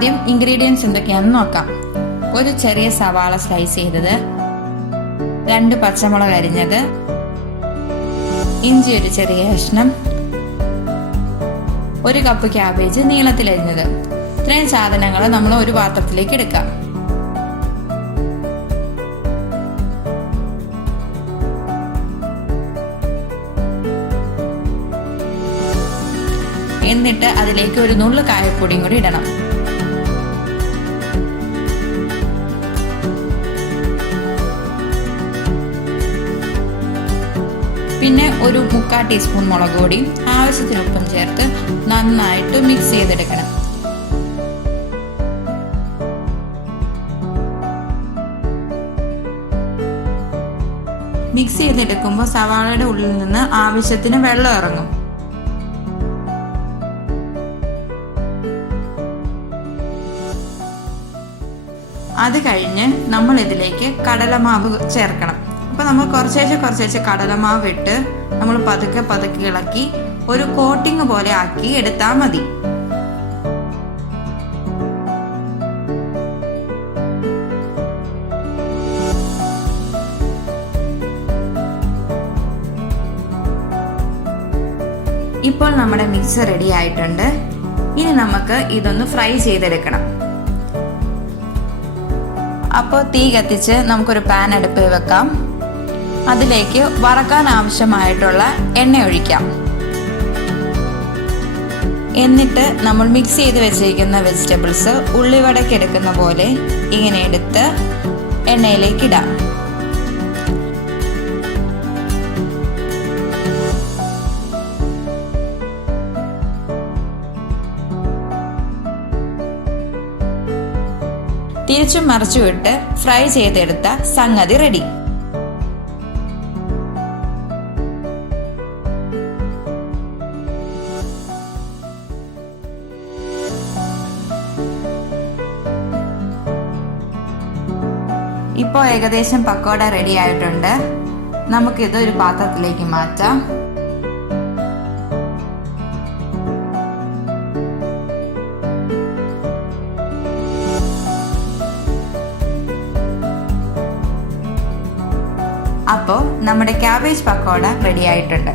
ആദ്യം ഇൻഗ്രീഡിയൻസ് എന്തൊക്കെയാണെന്ന് നോക്കാം. ഒരു ചെറിയ സവാള സ്ലൈസ് ചെയ്തത്, 2 പച്ചമുളക് അരിഞ്ഞത്, ഇഞ്ചി ഒരു ചെറിയ കഷ്ണം, 1 കപ്പ് ക്യാബേജ് നീളത്തിലരിഞ്ഞത്. ഇത്രയും സാധനങ്ങൾ നമ്മൾ ഒരു പാത്രത്തിലേക്ക് എടുക്കാം. എന്നിട്ട് അതിലേക്ക് ഒരു നുള്ളു കായപ്പൊടിയും കൂടി ഇടണം. പിന്നെ ഒരു 3/4 ടീസ്പൂൺ മുളക് പൊടിയും ആവശ്യത്തിന് ഉപ്പും ചേർത്ത് നന്നായിട്ട് മിക്സ് ചെയ്തെടുക്കണം. മിക്സ് ചെയ്തെടുക്കുമ്പോൾ സവാളയുടെ ഉള്ളിൽ നിന്ന് ആവശ്യത്തിന് വെള്ളം ഇറങ്ങും. അത് കഴിഞ്ഞ് നമ്മൾ ഇതിലേക്ക് കടലമാവ് ചേർക്കണം. അപ്പോൾ നമ്മൾ കുറച്ചേശ്ശെ കടലമാവ് ഇട്ട് നമ്മൾ പതുക്കെ ഇളക്കി ഒരു കോട്ടിങ് പോലെ ആക്കി എടുത്താൽ മതി. ഇപ്പോൾ നമ്മുടെ മിക്സ് റെഡി ആയിട്ടുണ്ട്. ഇനി നമുക്ക് ഇതൊന്ന് ഫ്രൈ ചെയ്തെടുക്കണം. അപ്പോൾ തീ കത്തിച്ച് നമുക്കൊരു പാൻ അടുപ്പിൽ വെക്കാം. അതിലേക്ക് വറക്കാൻ ആവശ്യമായിട്ടുള്ള എണ്ണ ഒഴിക്കാം. എന്നിട്ട് നമ്മൾ മിക്സ് ചെയ്ത് വെച്ചിരിക്കുന്ന വെജിറ്റബിൾസ് ഉള്ളിവടയ്ക്ക് എടുക്കുന്ന പോലെ ഇങ്ങനെ എടുത്ത് എണ്ണയിലേക്ക് ഇടാം. തിരിച്ചും മറിച്ചുവിട്ട് ഫ്രൈ ചെയ്തെടുത്ത സംഗതി റെഡി. ഇപ്പോൾ ഏകദേശം പക്കോട റെഡി ആയിട്ടുണ്ട്. നമുക്കിത് ഒരു പാത്രത്തിലേക്ക് മാറ്റാം. അപ്പോൾ നമ്മുടെ ക്യാബേജ് പക്കോട റെഡി ആയിട്ടുണ്ട്.